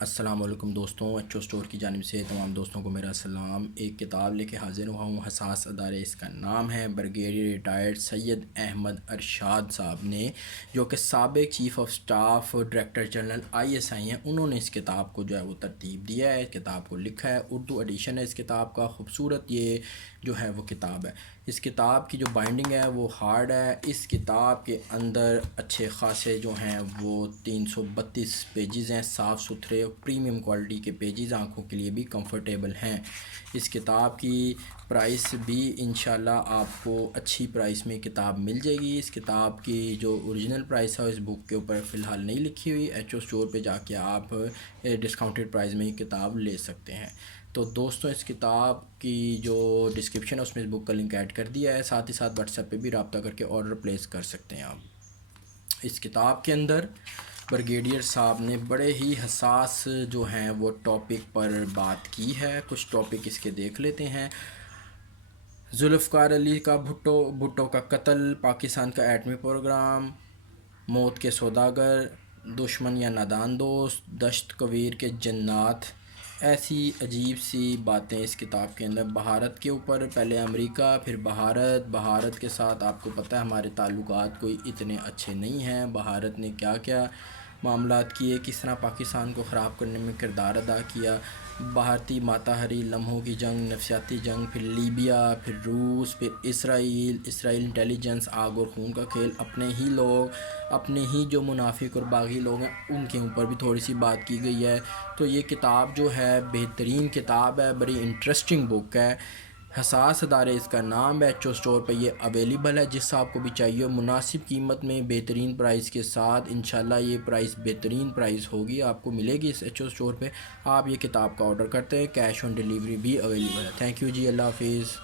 السلام علیکم دوستوں، ایچ او اسٹور کی جانب سے تمام دوستوں کو میرا سلام۔ ایک کتاب لے کے حاضر ہوا ہوں، حساس ادارے اس کا نام ہے۔ بریگیڈیئر ریٹائرڈ سید احمد ارشاد صاحب نے، جو کہ سابق chief of staff director general ISI ہیں، انہوں نے اس کتاب کو جو ہے وہ ترتیب دیا ہے، اس کتاب کو لکھا ہے۔ اردو ایڈیشن ہے اس کتاب کا، خوبصورت یہ جو ہے وہ کتاب ہے۔ اس کتاب کی جو بائنڈنگ ہے وہ ہارڈ ہے۔ اس کتاب کے اندر اچھے خاصے جو ہیں وہ 332 پیجز ہیں، صاف ستھرے پریمیم کوالٹی کے پیجز، آنکھوں کے لیے بھی کمفرٹیبل ہیں۔ اس کتاب کی پرائس بھی انشاءاللہ آپ کو اچھی پرائس میں کتاب مل جائے گی۔ اس کتاب کی جو اوریجنل پرائس ہے اس بک کے اوپر فی الحال نہیں لکھی ہوئی، ایچ او اسٹور پہ جا کے آپ ڈسکاؤنٹڈ پرائس میں یہ کتاب لے سکتے ہیں۔ تو دوستوں، اس کتاب کی جو ڈسکرپشن ہے اس میں اس بک کا لنک ایڈ کر دیا ہے، ساتھ ہی ساتھ واٹس ایپ پہ بھی رابطہ کر کے آرڈر پلیس کر سکتے ہیں آپ۔ اس کتاب کے اندر بریگیڈیئر صاحب نے بڑے ہی حساس جو ہیں وہ ٹاپک پر بات کی ہے۔ کچھ ٹاپک اس کے دیکھ لیتے ہیں۔ ذوالفقار علی کا بھٹو کا قتل، پاکستان کا ایٹمی پروگرام، موت کے سوداگر، دشمن یا نادان دوست، دشت کویر کے جنات، ایسی عجیب سی باتیں اس کتاب کے اندر۔ بھارت کے اوپر پہلے امریکہ پھر بھارت کے ساتھ آپ کو پتہ ہے ہمارے تعلقات کوئی اتنے اچھے نہیں ہیں۔ بھارت نے کیا کیا معاملات کیے، کس طرح پاکستان کو خراب کرنے میں کردار ادا کیا، بھارتی ماتحری لمحوں کی جنگ، نفسیاتی جنگ، پھر لیبیا، پھر روس، پھر اسرائیل انٹیلیجنس، آگ اور خون کا کھیل، اپنے ہی لوگ، اپنے ہی جو منافق اور باغی لوگ ہیں ان کے اوپر بھی تھوڑی سی بات کی گئی ہے۔ تو یہ کتاب جو ہے بہترین کتاب ہے، بڑی انٹرسٹنگ بک ہے۔ حساس ادارے اس کا نام ہے، ایچ او اسٹور پہ یہ اویلیبل ہے، جس آپ کو بھی چاہیے ہو مناسب قیمت میں بہترین پرائس کے ساتھ۔ انشاءاللہ یہ پرائس بہترین پرائس ہوگی، آپ کو ملے گی اس ایچ او اسٹور پہ۔ آپ یہ کتاب کا آرڈر کرتے ہیں، کیش آن ڈیلیوری بھی اویلیبل ہے۔ تھینک یو جی، اللہ حافظ۔